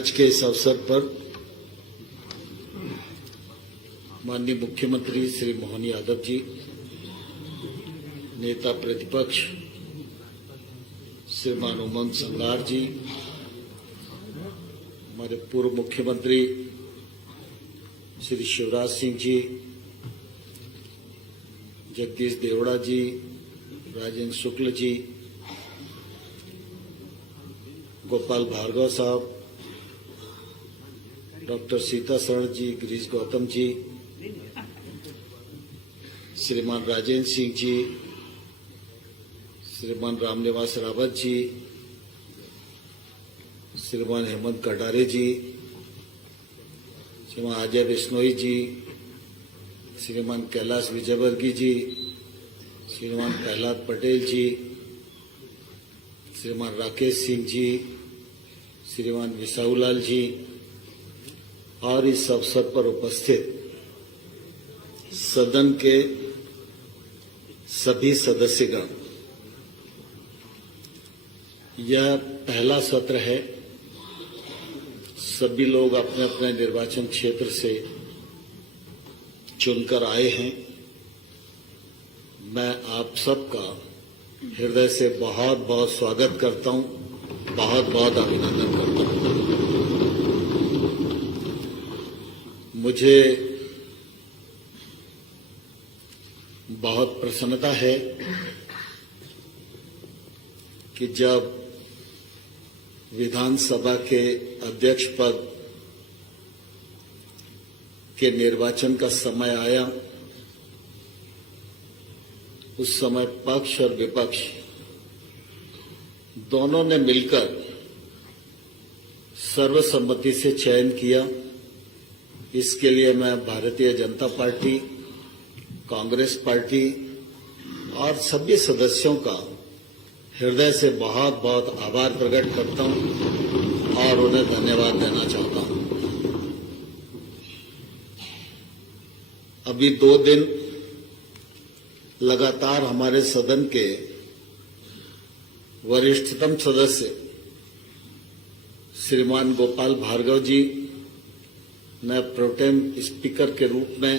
आज के इस अवसर पर माननीय मुख्यमंत्री श्री मोहन यादव जी, नेता प्रतिपक्ष श्रीमान उमंग संगार जी, हमारे पूर्व मुख्यमंत्री श्री शिवराज सिंह जी, जगदीश देवड़ा जी, राजेंद्र शुक्ल जी, गोपाल भार्गव साहब, डॉक्टर सीता शरण जी, गिरीश गौतम जी, श्रीमान राजेंद्र सिंह जी, श्रीमान रामनिवास रावत जी, श्रीमान हेमंत कटारे जी, श्रीमान अजय बिश्नोई जी, श्रीमान कैलाश विजयवर्गीय जी, श्रीमान प्रहलाद पटेल जी, श्रीमान राकेश सिंह जी, श्रीमान विसाऊलाल जी और इस अवसर पर उपस्थित सदन के सभी सदस्यगण, यह पहला सत्र है। सभी लोग अपने अपने निर्वाचन क्षेत्र से चुनकर आए हैं। मैं आप सबका हृदय से बहुत बहुत स्वागत करता हूं, बहुत बहुत अभिनंदन करता हूं। मुझे बहुत प्रसन्नता है कि जब विधानसभा के अध्यक्ष पद के निर्वाचन का समय आया, उस समय पक्ष और विपक्ष दोनों ने मिलकर सर्वसम्मति से चयन किया। इसके लिए मैं भारतीय जनता पार्टी, कांग्रेस पार्टी और सभी सदस्यों का हृदय से बहुत बहुत आभार प्रकट करता हूं और उन्हें धन्यवाद देना चाहता हूं। अभी 2 दिन लगातार हमारे सदन के वरिष्ठतम सदस्य श्रीमान गोपाल भार्गव जी ने प्रोटेम स्पीकर के रूप में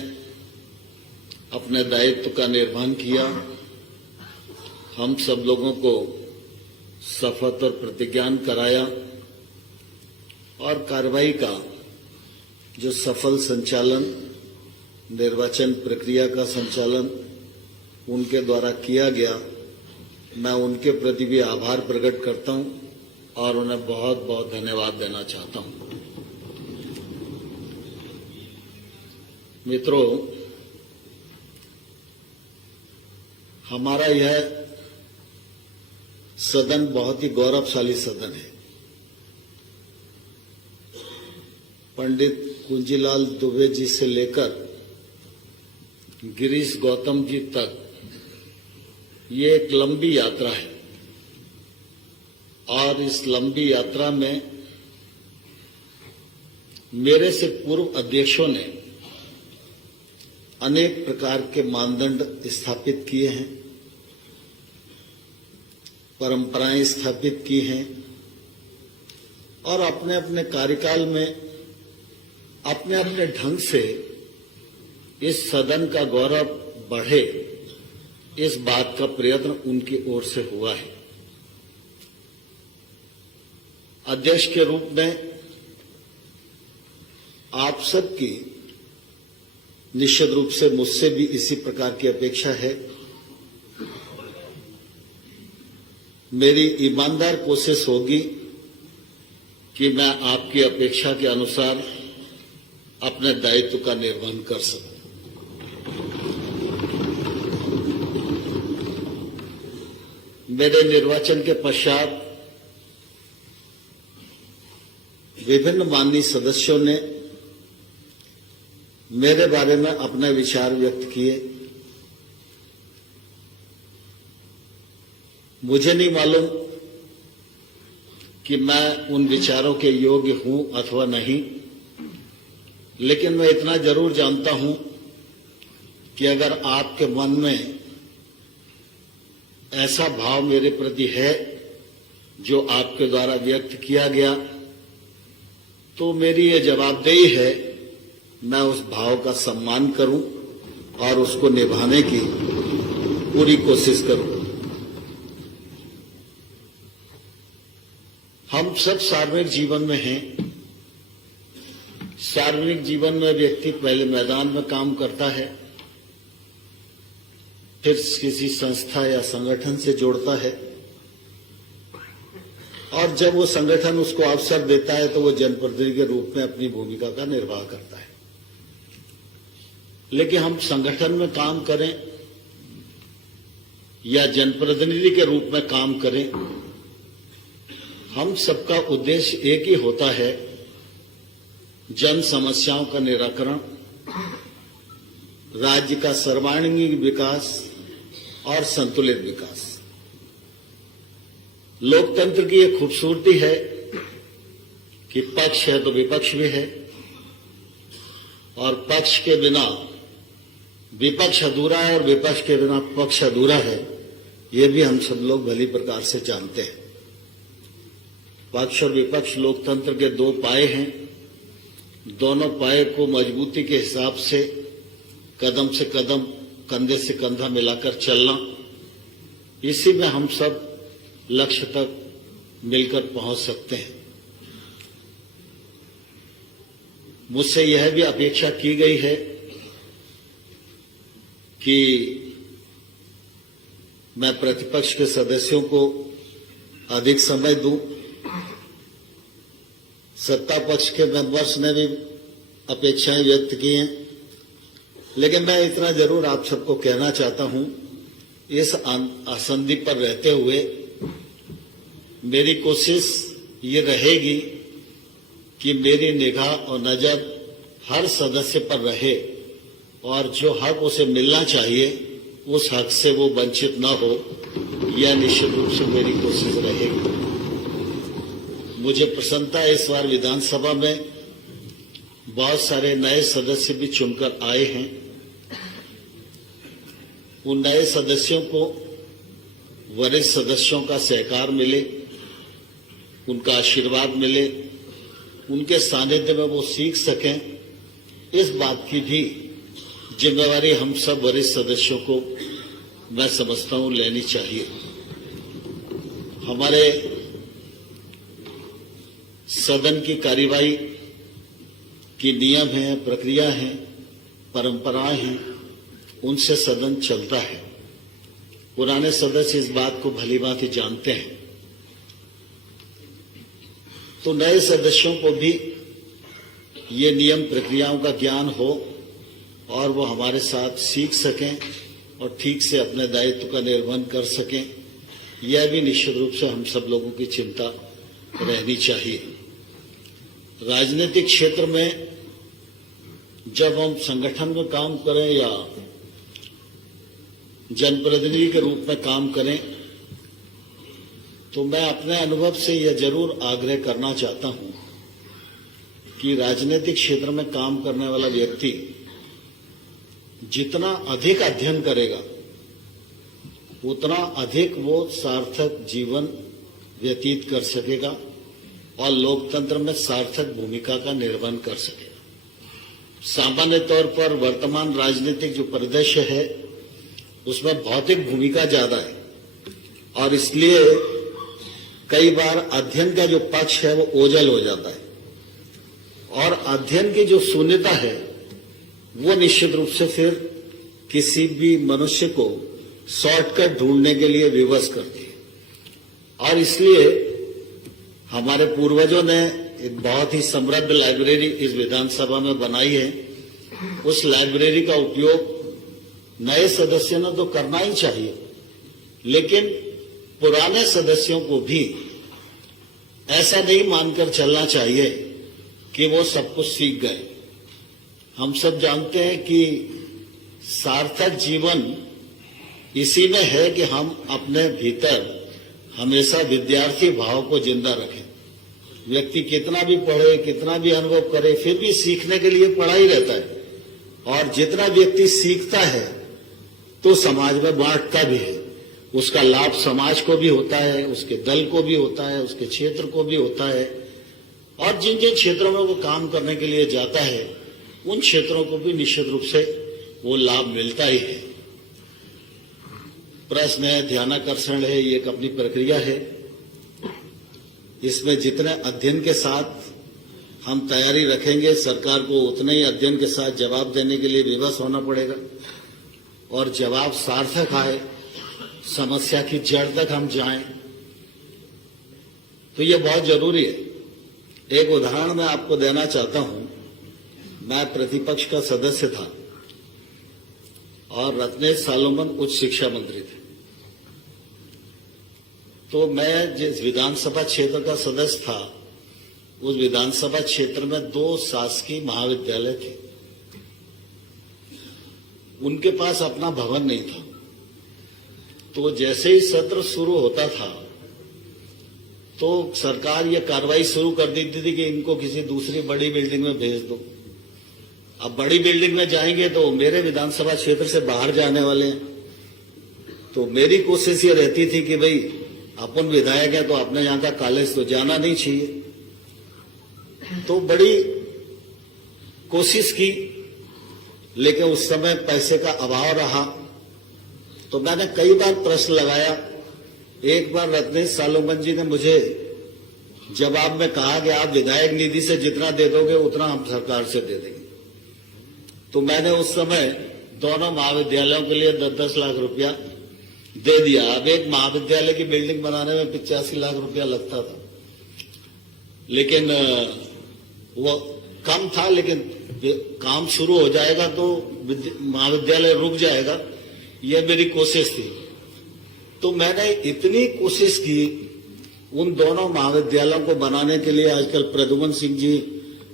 अपने दायित्व का निर्वहन किया। हम सब लोगों को शपथ और प्रतिज्ञान कराया और कार्रवाई का जो सफल संचालन, निर्वाचन प्रक्रिया का संचालन उनके द्वारा किया गया, मैं उनके प्रति भी आभार प्रकट करता हूं और उन्हें बहुत बहुत धन्यवाद देना चाहता हूं। मित्रों, हमारा यह सदन बहुत ही गौरवशाली सदन है। पंडित कुंजीलाल दुबे जी से लेकर गिरीश गौतम जी तक ये एक लंबी यात्रा है और इस लंबी यात्रा में मेरे से पूर्व अध्यक्षों ने अनेक प्रकार के मानदंड स्थापित किए हैं, परंपराएं स्थापित की हैं और अपने अपने कार्यकाल में अपने अपने ढंग से इस सदन का गौरव बढ़े, इस बात का प्रयत्न उनकी ओर से हुआ है। अध्यक्ष के रूप में आप सबकी निश्चित रूप से मुझसे भी इसी प्रकार की अपेक्षा है। मेरी ईमानदार कोशिश होगी कि मैं आपकी अपेक्षा के अनुसार अपने दायित्व का निर्वहन कर सकूं। मेरे निर्वाचन के पश्चात विभिन्न माननीय सदस्यों ने मेरे बारे में अपने विचार व्यक्त किए। मुझे नहीं मालूम कि मैं उन विचारों के योग्य हूं अथवा नहीं, लेकिन मैं इतना जरूर जानता हूं कि अगर आपके मन में ऐसा भाव मेरे प्रति है जो आपके द्वारा व्यक्त किया गया, तो मेरी ये जवाबदेही है, मैं उस भाव का सम्मान करूं और उसको निभाने की पूरी कोशिश करूं। हम सब सार्वजनिक जीवन में हैं। सार्वजनिक जीवन में व्यक्ति पहले मैदान में काम करता है, फिर किसी संस्था या संगठन से जोड़ता है, और जब वो संगठन उसको अवसर देता है तो वो जनप्रतिनिधि के रूप में अपनी भूमिका का निर्वाह करता है। लेकिन हम संगठन में काम करें या जनप्रतिनिधि के रूप में काम करें, हम सबका उद्देश्य एक ही होता है, जन समस्याओं का निराकरण, राज्य का सर्वांगीण विकास और संतुलित विकास। लोकतंत्र की एक खूबसूरती है कि पक्ष है तो विपक्ष भी है, और पक्ष के बिना विपक्ष अधूरा है और विपक्ष के बिना पक्ष अधूरा है। ये भी हम सब लोग भली प्रकार से जानते हैं। पक्ष और विपक्ष लोकतंत्र के दो पाए हैं। दोनों पाए को मजबूती के हिसाब से कदम से कदम, कंधे से कंधा मिलाकर चलना, इसी में हम सब लक्ष्य तक मिलकर पहुंच सकते हैं। मुझसे यह भी अपेक्षा की गई है कि मैं प्रतिपक्ष के सदस्यों को अधिक समय दूं। सत्ता पक्ष के मेंबर्स ने भी अपेक्षाएं व्यक्त की हैं, लेकिन मैं इतना जरूर आप सबको कहना चाहता हूं, इस आसंदी पर रहते हुए मेरी कोशिश ये रहेगी कि मेरी निगाह और नजर हर सदस्य पर रहे, और जो हक उसे मिलना चाहिए उस हक से वो वंचित न हो, यह निश्चित रूप से मेरी कोशिश रहेगी। मुझे प्रसन्नता है, इस बार विधानसभा में बहुत सारे नए सदस्य भी चुनकर आए हैं। उन नए सदस्यों को वरिष्ठ सदस्यों का सहकार मिले, उनका आशीर्वाद मिले, उनके सानिध्य में वो सीख सकें, इस बात की भी जिम्मेवारी हम सब वरिष्ठ सदस्यों को मैं समझता हूं लेनी चाहिए। हमारे सदन की कार्यवाही की नियम हैं, प्रक्रिया हैं, परंपराएं हैं, उनसे सदन चलता है। पुराने सदस्य इस बात को भलीभांति जानते हैं। तो नए सदस्यों को भी ये नियम प्रक्रियाओं का ज्ञान हो और वो हमारे साथ सीख सकें और ठीक से अपने दायित्व का निर्वहन कर सकें, यह भी निश्चित रूप से हम सब लोगों की चिंता रहनी चाहिए। राजनीतिक क्षेत्र में जब हम संगठन में काम करें या जनप्रतिनिधि के रूप में काम करें, तो मैं अपने अनुभव से यह जरूर आग्रह करना चाहता हूं कि राजनीतिक क्षेत्र में काम करने वाला व्यक्ति जितना अधिक अध्ययन करेगा, उतना अधिक वो सार्थक जीवन व्यतीत कर सकेगा और लोकतंत्र में सार्थक भूमिका का निर्वहन कर सकेगा। सामान्य तौर पर वर्तमान राजनीतिक जो परिदृश्य है, उसमें भौतिक भूमिका ज्यादा है, और इसलिए कई बार अध्ययन का जो पक्ष है वो ओझल हो जाता है, और अध्ययन की जो शून्यता है वो निश्चित रूप से फिर किसी भी मनुष्य को शॉर्टकट ढूंढने के लिए विवश करती है। और इसलिए हमारे पूर्वजों ने एक बहुत ही समृद्ध लाइब्रेरी इस विधानसभा में बनाई है। उस लाइब्रेरी का उपयोग नए सदस्यों ने तो करना ही चाहिए, लेकिन पुराने सदस्यों को भी ऐसा नहीं मानकर चलना चाहिए कि वो सब कुछ सीख गए। हम सब जानते हैं कि सार्थक जीवन इसी में है कि हम अपने भीतर हमेशा विद्यार्थी भाव को जिंदा रखें। व्यक्ति कितना भी पढ़े, कितना भी अनुभव करे, फिर भी सीखने के लिए पढ़ा ही रहता है, और जितना व्यक्ति सीखता है तो समाज में बांटता भी है। उसका लाभ समाज को भी होता है, उसके दल को भी होता है, उसके क्षेत्र को भी होता है, और जिन जिन क्षेत्रों में वो काम करने के लिए जाता है उन क्षेत्रों को भी निश्चित रूप से वो लाभ मिलता ही है। प्रश्न है, ध्यानाकर्षण है, ये एक अपनी प्रक्रिया है। इसमें जितने अध्ययन के साथ हम तैयारी रखेंगे, सरकार को उतने ही अध्ययन के साथ जवाब देने के लिए विवश होना पड़ेगा और जवाब सार्थक आए, समस्या की जड़ तक हम जाएं, तो ये बहुत जरूरी है। एक उदाहरण मैं आपको देना चाहता हूं। मैं प्रतिपक्ष का सदस्य था और रत्नेश सालोमन उच्च शिक्षा मंत्री थे। तो मैं जिस विधानसभा क्षेत्र का सदस्य था, उस विधानसभा क्षेत्र में 2 शासकीय महाविद्यालय थे। उनके पास अपना भवन नहीं था। तो जैसे ही सत्र शुरू होता था तो सरकार ये कार्रवाई शुरू कर देती थी कि इनको किसी दूसरी बड़ी बिल्डिंग में भेज दो। अब बड़ी बिल्डिंग में जाएंगे तो मेरे विधानसभा क्षेत्र से बाहर जाने वाले हैं। तो मेरी कोशिश ये रहती थी कि भाई अपन विधायक है तो अपने यहाँ का कॉलेज तो जाना नहीं चाहिए। तो बड़ी कोशिश की, लेकिन उस समय पैसे का अभाव रहा। तो मैंने कई बार प्रश्न लगाया। एक बार रत्नेश सालोमन जी ने मुझे जवाब में कहा कि आप विधायक निधि से जितना दे दोगे उतना हम सरकार से दे देंगे। तो मैंने उस समय दोनों महाविद्यालयों के लिए 10-10 लाख रुपया दे दिया। अब एक महाविद्यालय की बिल्डिंग बनाने में 85 लाख रुपया लगता था, लेकिन वो कम था। लेकिन काम शुरू हो जाएगा तो महाविद्यालय रुक जाएगा, ये मेरी कोशिश थी। तो मैंने इतनी कोशिश की उन दोनों महाविद्यालयों को बनाने के लिए। आजकल प्रद्युमन सिंह जी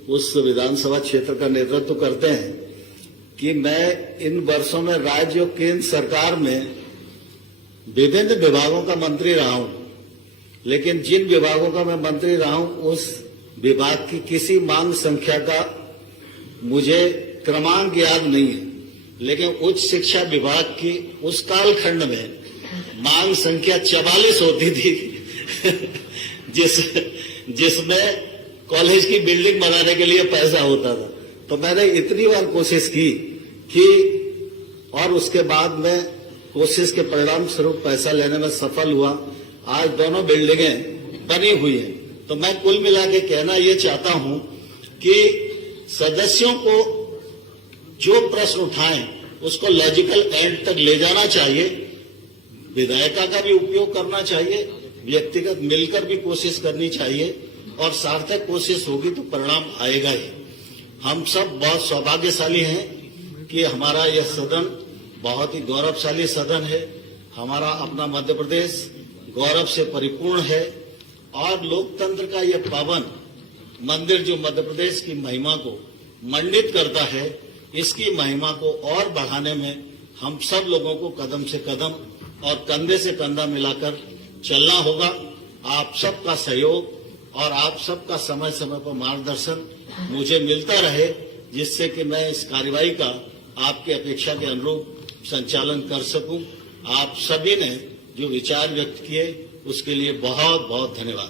उस विधानसभा क्षेत्र का नेतृत्व करते हैं कि मैं इन वर्षों में राज्य और केंद्र सरकार में विभिन्न विभागों का मंत्री रहा हूं, लेकिन जिन विभागों का मैं मंत्री रहा हूं उस विभाग की किसी मांग संख्या का मुझे क्रमांक याद नहीं है। लेकिन उच्च शिक्षा विभाग की उस कालखंड में मांग संख्या 44 होती थी जिसमें कॉलेज की बिल्डिंग बनाने के लिए पैसा होता था। तो मैंने इतनी बार कोशिश की कि और उसके बाद में कोशिश के परिणाम स्वरूप पैसा लेने में सफल हुआ। आज दोनों बिल्डिंगें बनी हुई हैं। तो मैं कुल मिला के कहना ये चाहता हूं कि सदस्यों को जो प्रश्न उठाएं उसको लॉजिकल एंड तक ले जाना चाहिए। विधायिका का भी उपयोग करना चाहिए, व्यक्तिगत मिलकर भी कोशिश करनी चाहिए और सार्थक कोशिश होगी तो परिणाम आएगा ही। हम सब बहुत सौभाग्यशाली हैं कि हमारा यह सदन बहुत ही गौरवशाली सदन है। हमारा अपना मध्य प्रदेश गौरव से परिपूर्ण है और लोकतंत्र का यह पावन मंदिर जो मध्य प्रदेश की महिमा को मंडित करता है, इसकी महिमा को और बढ़ाने में हम सब लोगों को कदम से कदम और कंधे से कंधा मिलाकर चलना होगा। आप सबका सहयोग और आप सबका समय समय पर मार्गदर्शन मुझे मिलता रहे, जिससे कि मैं इस कार्यवाही का आपकी अपेक्षा के अनुरूप संचालन कर सकूं। आप सभी ने जो विचार व्यक्त किए उसके लिए बहुत बहुत धन्यवाद।